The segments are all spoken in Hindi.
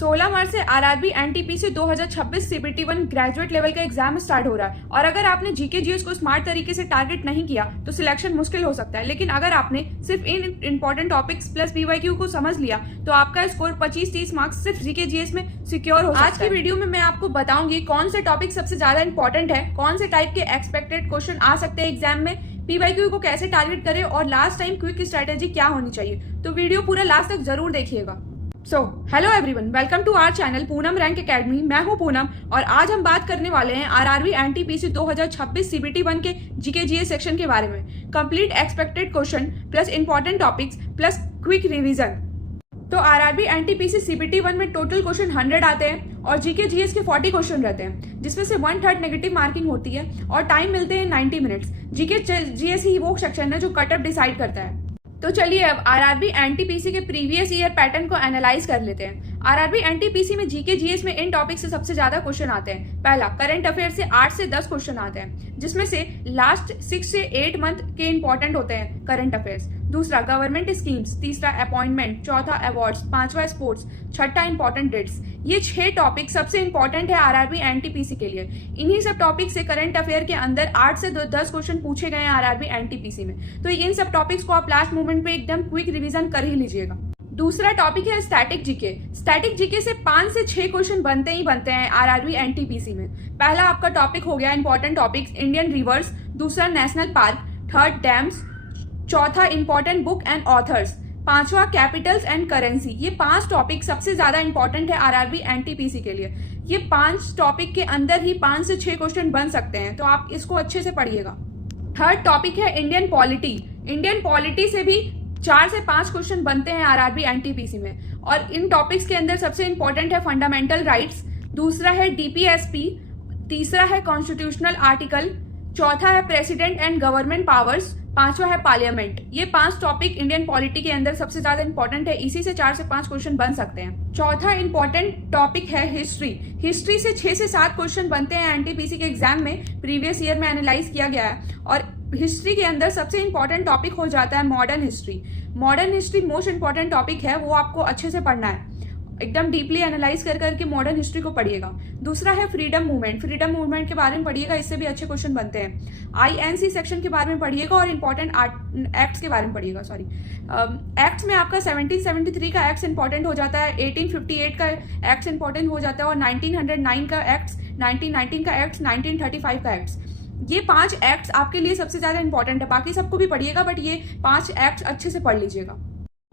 16 मार्च से RRB NTPC 2026 CBT 1 graduate level का एग्जाम स्टार्ट हो रहा है और अगर आपने जीके जीएस को स्मार्ट तरीके से टारगेट नहीं किया तो सिलेक्शन मुश्किल हो सकता है, लेकिन अगर आपने सिर्फ इन इंपॉर्टेंट टॉपिक्स प्लस पीवाईक्यू को समझ लिया तो आपका स्कोर 25-30 मार्क्स सिर्फ जीके जीएस में सिक्योर हो सकता है। आज की वीडियो में मैं आपको बताऊंगी कौन से टॉपिक सबसे ज्यादा इंपॉर्टेंट है, कौन से टाइप के एक्सपेक्टेड क्वेश्चन आ सकते हैं एग्जाम में, पीवाईक्यू को कैसे टारगेट करें और लास्ट टाइम क्विक स्ट्रेटेजी क्या होनी चाहिए। तो वीडियो पूरा लास्ट तक जरूर देखिएगा। Hello everyone, welcome to our channel Poonam Rank Academy. मैं हूं पूनम और आज हम बात करने वाले हैं आरआरबी एनटीपीसी 2026 सीबीटी 1 के जीके जीएस सेक्शन के बारे में। Complete expected question plus important topics plus quick revision. तो आरआरबी एनटीपीसी सीबीटी 1 में टोटल क्वेश्चन 100 आते हैं और जीके जीएस के 40 क्वेश्चन रहते हैं, जिसमें से 1/3 नेगेटिव मार्किंग होती है और टाइम मिलते हैं 90 मिनट्स। जीके जीएस ही वो सेक्शन है जो कट ऑफ डिसाइड करता है। तो चलिए अब आरआरबी एनटीपीसी के प्रीवियस ईयर पैटर्न को एनालाइज कर लेते हैं। आरआरबी एनटीपीसी में जीके जीएस में इन टॉपिक से सबसे ज्यादा क्वेश्चन आते हैं। पहला, करंट अफेयर से 8 से 10 क्वेश्चन आते हैं, जिसमें से लास्ट 6 से 8 मंथ के इंपॉर्टेंट होते हैं करंट अफेयर्स। दूसरा, गवर्नमेंट स्कीम्स। तीसरा, अपॉइंटमेंट। चौथा, अवार्ड्स। पांचवा, स्पोर्ट्स। छठा, इंपॉर्टेंट डेट्स। ये 6 टॉपिक सबसे इंपॉर्टेंट है आरआरबी एनटीपीसी के लिए। इन्हीं सब टॉपिक से करंट अफेयर के अंदर 8 से 10 क्वेश्चन पूछे गए हैं आरआरबी एनटीपीसी में। तो इन सब टॉपिक्स को आप लास्ट मोमेंट पे एकदम क्विक रिवीजन कर ही लीजिएगा। दूसरा टॉपिक है स्टैटिक जीके। स्टैटिक जीके से 5 से 6 क्वेश्चन बनते ही बनते हैं आरआरबी एनटीपीसी में। पहला आपका टॉपिक हो गया इंपॉर्टेंट टॉपिक्स, इंडियन रिवर्स। दूसरा, नेशनल पार्क। Third, dams. चौथा, इंपॉर्टेंट बुक एंड ऑथर्स। पांचवा, कैपिटल्स एंड करेंसी। ये 5 टॉपिक सबसे ज्यादा इंपॉर्टेंट है आरआरबी एनटीपीसी के लिए। ये 5 टॉपिक के अंदर ही 5 से 6 क्वेश्चन बन सकते हैं, तो आप इसको अच्छे से पढ़िएगा। थर्ड टॉपिक है इंडियन पॉलिटी। इंडियन पॉलिटी से भी 4 से 5 क्वेश्चन बनते हैं आरआरबी एनटीपीसी में और इन टॉपिक्स के अंदर सबसे इंपॉर्टेंट है फंडामेंटल राइट्स। दूसरा है डीपीएसपी। तीसरा है कॉन्स्टिट्यूशनल आर्टिकल। चौथा है प्रेसिडेंट एंड गवर्नमेंट पावर्स। पांचवा है पार्लियामेंट। ये 5 टॉपिक इंडियन पॉलिटी के अंदर सबसे ज्यादा इंपॉर्टेंट है, इसी से 4 से 5 क्वेश्चन बन सकते हैं। चौथा इंपॉर्टेंट टॉपिक है हिस्ट्री। हिस्ट्री से 6 से 7 क्वेश्चन बनते हैं एनटीपीसी के एग्जाम में, प्रीवियस ईयर में एनालाइज किया गया है। और हिस्ट्री के अंदर सबसे इंपॉर्टेंट टॉपिक हो जाता है modern history. Modern history most important topic है, वो आपको अच्छे से पढ़ना है, एकदम डीपली एनालाइज कर करके मॉडर्न हिस्ट्री को पढ़िएगा। दूसरा है फ्रीडम मूवमेंट। फ्रीडम मूवमेंट के बारे में पढ़िएगा, इससे भी अच्छे क्वेश्चन बनते हैं। आईएनसी सेक्शन के बारे में पढ़िएगा और इंपॉर्टेंट एक्ट्स के बारे में पढ़िएगा। एक्ट्स में आपका 1773 का एक्ट इंपॉर्टेंट हो जाता है, 1858 का एक्ट इंपॉर्टेंट हो जाता है और 1909 का एक्ट, 1919 का एक्ट, 1935 का एक्ट। ये 5 एक्ट्स आपके लिए सबसे ज्यादा इंपॉर्टेंट है। बाकी सबको भी पढ़िएगा, बट ये 5 एक्ट्स अच्छे से पढ़ लीजिएगा।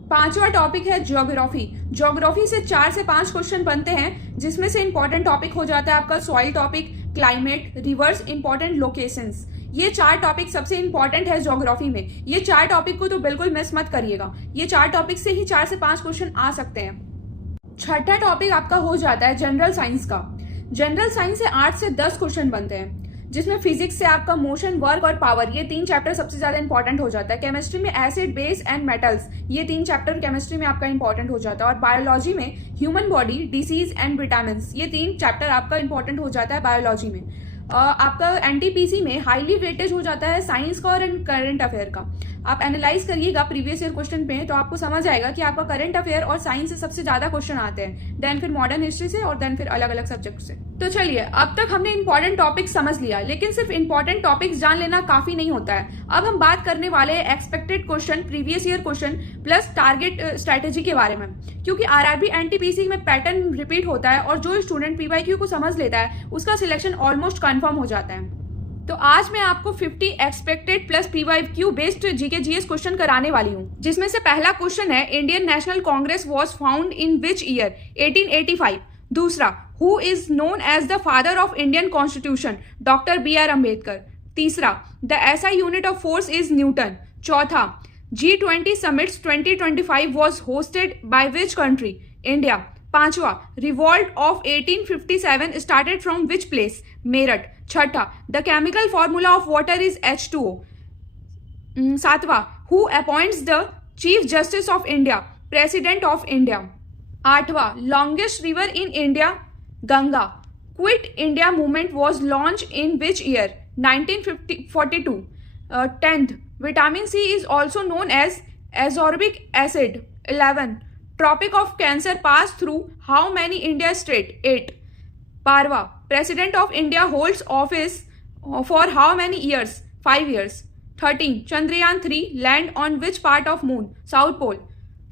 पांचवा टॉपिक है ज्योग्राफी। ज्योग्राफी से 4 से 5 क्वेश्चन बनते हैं, जिसमें से इंपॉर्टेंट टॉपिक हो जाता है आपका soil topic, climate, reverse, important locations. ये 4 टॉपिक सबसे इंपॉर्टेंट है ज्योग्राफी में। ये 4 टॉपिक को तो बिल्कुल मिस मत करिएगा, ये 4 टॉपिक से ही 4 से 5 क्वेश्चन आ सकते हैं। छठा टॉपिक आपका हो जाता है जनरल साइंस का। जनरल साइंस से 8 से 10 क्वेश्चन बनते हैं, जिसमें फिजिक्स से आपका मोशन, वर्क और पावर, ये 3 चैप्टर सबसे ज्यादा इंपॉर्टेंट हो जाता है। केमिस्ट्री में एसिड, बेस एंड मेटल्स, ये 3 चैप्टर केमिस्ट्री में आपका इंपॉर्टेंट हो जाता है। और बायोलॉजी में human body, disease and vitamin, ये 3 चैप्टर आपका इंपॉर्टेंट हो जाता है बायोलॉजी में। आपका एनटीपीसी में हाईली वेटेज हो जाता है साइंस का और करंट अफेयर का। आप एनालाइज करिएगा प्रीवियस ईयर क्वेश्चन पे, तो आपको समझ आएगा कि आपका करंट अफेयर और साइंस से सबसे ज्यादा क्वेश्चन आते हैं, देन फिर मॉडर्न हिस्ट्री से और देन फिर अलग अलग सब्जेक्ट से। तो चलिए, अब तक हमने इंपॉर्टेंट टॉपिक समझ लिया, लेकिन सिर्फ इंपॉर्टेंट टॉपिक्स जान लेना काफी नहीं होता है। अब हम बात करने वाले हैं expected question, previous year question plus target strategy के बारे में, क्योंकि आरआरबी एनटीपीसी में पैटर्न रिपीट होता है और जो स्टूडेंट पीवाईक्यू को समझ लेता है उसका सिलेक्शन ऑलमोस्ट कंफर्म हो जाता है। तो आज मैं आपको 50 expected plus PYQ based GK GS question कराने वाली हूँ, जिसमें से पहला क्वेश्चन है Indian National Congress was found in which year? 1885। दूसरा, who is known as the father of Indian constitution? Doctor BR Ambedkar. तीसरा, the SI unit of force is Newton. चौथा, G20 summits 2025 was hosted by which country? India. पांचवा, revolt of 1857 started from which place? Meerut. छठा, the chemical formula of water is H2O। सातवा, who appoints the chief justice of India? President of India. आठवा, longest river in India? Ganga. Quit India movement was launch in which year? 1942। 10th, vitamin C is also known as ascorbic acid. 11, Tropic of Cancer passed through how many India state? 8. Parva, President of India holds office for how many years? 5 years. 13. Chandrayaan 3 land on which part of moon? South Pole.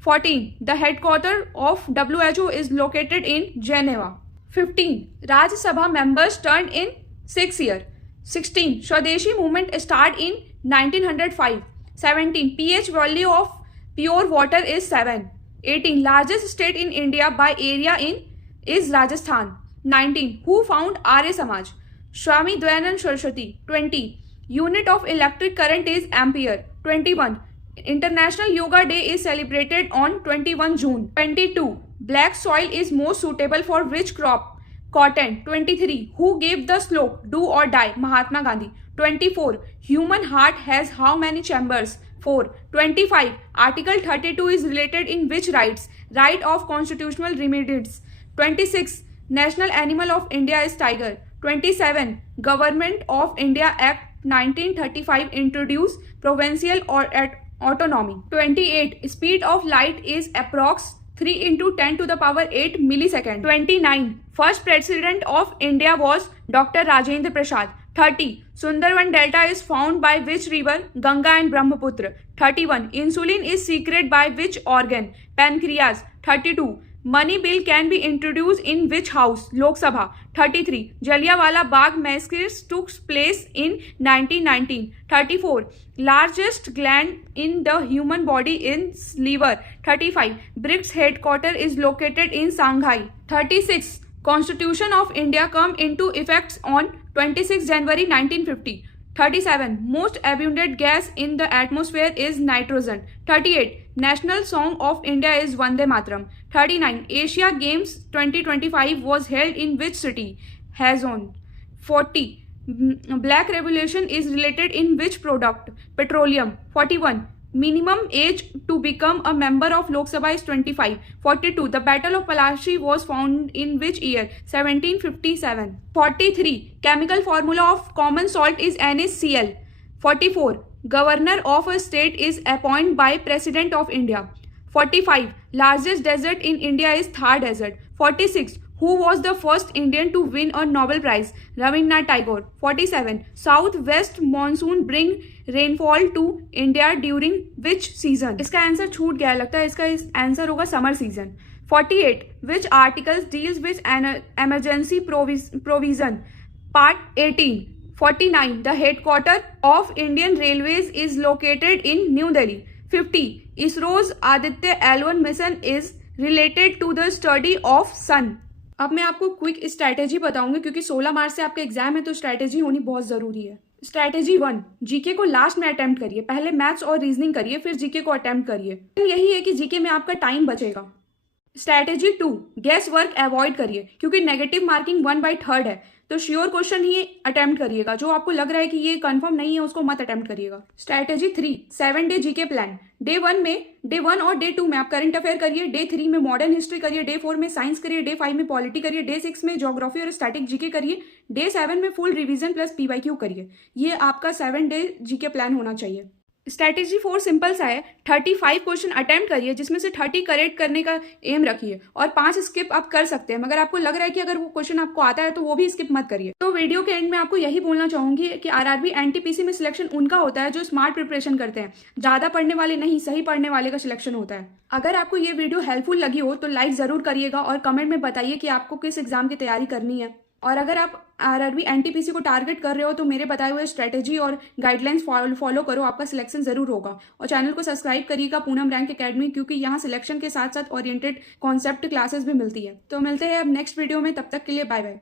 14. The headquarters of WHO is located in Geneva. 15. Rajya Sabha members turned in 6 years. 16. Swadeshi movement started in 1905. 17. pH value of pure water is 7. 18. Largest state in India by area is Rajasthan. 19. Who found Arya Samaj? Swami Dayanand Saraswati. 20. Unit of electric current is ampere. 21. International Yoga Day is celebrated on 21 June. 22. Black soil is most suitable for which crop? Cotton. 23. Who gave the slogan do or die? Mahatma Gandhi. 24. Human heart has how many chambers? 4. 25. Article 32 is related in which rights? Right of constitutional remedies. 26. National animal of India is tiger. 27. Government of India Act 1935 introduced provincial or autonomy. 28. Speed of light is approx 3 into 10 to the power 8 millisecond. 29. First president of India was Dr. Rajendra Prasad. 30. Sundarban Delta is found by which river? Ganga and Brahmaputra. 31. Insulin is secreted by which organ? Pancreas. 32. Money bill can be introduced in which house? Lok Sabha. 33. Jallianwala Bagh massacre took place in 1919. 34. Largest gland in the human body is liver. 35. BRICS headquarters is located in Shanghai. 36. Constitution of India come into effect on 26 January 1950. 37. Most abundant gas in the atmosphere is nitrogen. 38. National song of India is Vande Mataram. 39. Asia Games 2025 was held in which city? Hazon. 40. Black revolution is related in which product? Petroleum. 41. Minimum age to become a member of Lok Sabha is 25. 42. The Battle of Palashi was found in which year? 1757. 43. Chemical formula of common salt is NaCl. 44. Governor of a state is appointed by President of India. 45. Largest desert in India is Thar Desert. 46. Who was the first Indian to win a Nobel Prize? Rabindranath Tagore. 47. Southwest monsoon bring rainfall to India during which season? इसका आंसर छूट गया लगता है, इसका आंसर होगा summer season. 48. Which articles deals with emergency provision? Part 18. 49. The headquarters of Indian Railways is located in New Delhi. 50. ISRO's Aditya L1 mission is related to the study of sun. अब मैं आपको क्विक स्ट्रैटेजी बताऊंगी क्योंकि 16 मार्च से आपका एग्जाम है तो स्ट्रैटेजी होनी बहुत जरूरी है. स्ट्रैटेजी 1. जीके को लास्ट में अटेम्प्ट करिए. पहले मैथ्स और रीजनिंग करिए फिर जीके को अटेम्प्ट करिए. यही है कि जीके में आपका टाइम बचेगा. स्ट्रैटेजी 2. गेस वर्क अवॉइड करिए क्योंकि नेगेटिव मार्किंग 1/3 है तो श्योर क्वेश्चन ही अटेम्प्ट करिएगा. जो आपको लग रहा है कि ये कंफर्म नहीं है उसको मत अटेम्प्ट करिएगा. Strategy 3. 7 day GK plan. Day 1 और डे 2 में आप करंट अफेयर करिए. डे 3 में मॉडर्न हिस्ट्री करिए. डे 4 में साइंस करिए. डे 5 में पॉलिटी करिए. डे 6 में ज्योग्राफी और स्टैटिक जीके करिए. डे 7 में फुल रिवीजन प्लस पीवाईक्यू करिए. ये आपका 7 डे जीके प्लान होना चाहिए. स्ट्रैटेजी 4 सिंपल सा है. 35 क्वेश्चन अटेम्प्ट करिए जिसमें से 30 करेक्ट करने का एम रखिए और 5 स्किप आप कर सकते हैं. मगर आपको लग रहा है कि अगर वो क्वेश्चन आपको आता है तो वो भी स्किप मत करिए. तो वीडियो के एंड में आपको यही बोलना चाहूंगी कि आरआरबी एनटीपीसी में सिलेक्शन उनका होता है जो स्मार्ट प्रिपरेशन करते हैं. ज्यादा पढ़ने वाले नहीं, सही पढ़ने वाले का सिलेक्शन होता है. अगर आपको ये वीडियो हेल्पफुल लगी हो तो लाइक जरूर करिएगा और कमेंट में बताइए कि आपको किस एग्जाम की तैयारी करनी है. और अगर आप आरआरबी एनटीपीसी को टारगेट कर रहे हो तो मेरे बताए हुए स्ट्रैटेजी और गाइडलाइंस फॉलो करो, आपका सिलेक्शन जरूर होगा. और चैनल को सब्सक्राइब करिएगा पूनम रैंक एकेडमी क्योंकि यहाँ सिलेक्शन के साथ साथ ओरिएंटेड कॉन्सेप्ट क्लासेस भी मिलती है. तो मिलते हैं अब नेक्स्ट वीडियो में, तब तक के लिए बाय बाय.